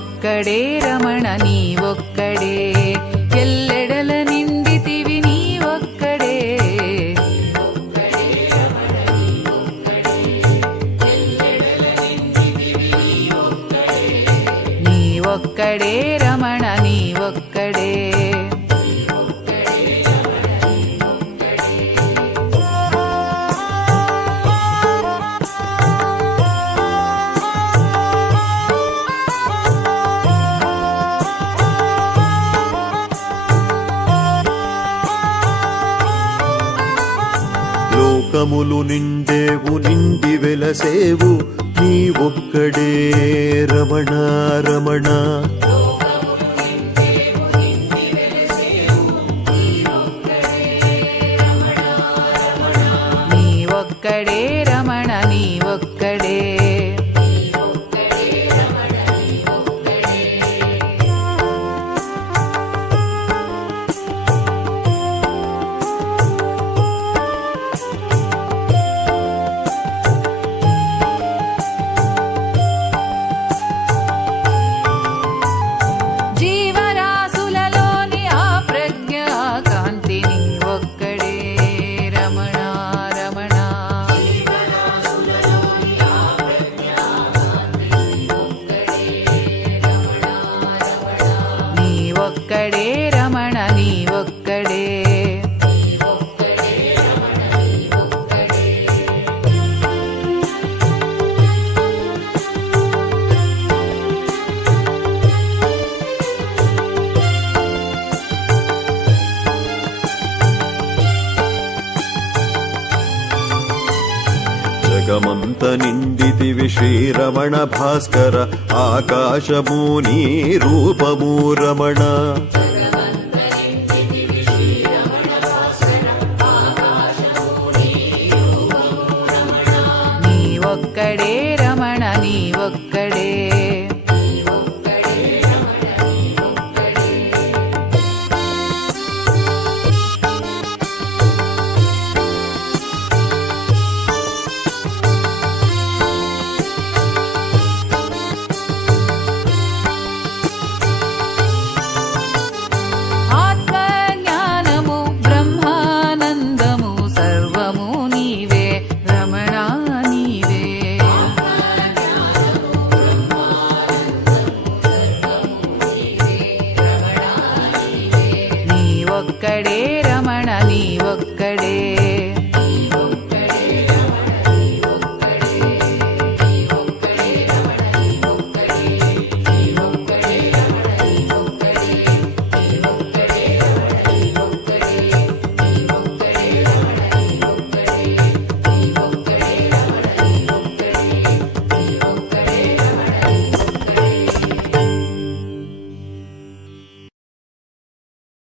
ఒక్కడే రమణ నీ ఒక్కడే ఎల్లెడల నిండితివి నీ ఒక్కడే నీ ఒక్కడే రమణ నీ ఒక్కడే లోకములు నిండేవు నిండి వెలసేవు నీ ఒక్కడే రమణ రమణ నీ ఒక్కడే రమణ నీ ఒక్కడే జీవరాశులలోని ఆ ప్రజ్ఞ కాంతి నీ ఒక్కడే రమణ రమణ నీ ఒక్కడే రమణ నీ ఒక్కడే జగమంత నిండితివి శ్రీరమణ భాస్కర ఆకాశము నీ రూపము రమణ నీ ఒక్కడే రమణ నీ ఒక్కడే ఆత్మజ్ఞానము బ్రహ్మానందము సర్వము నీవే రమణ నీవే నీ ఒక్కడే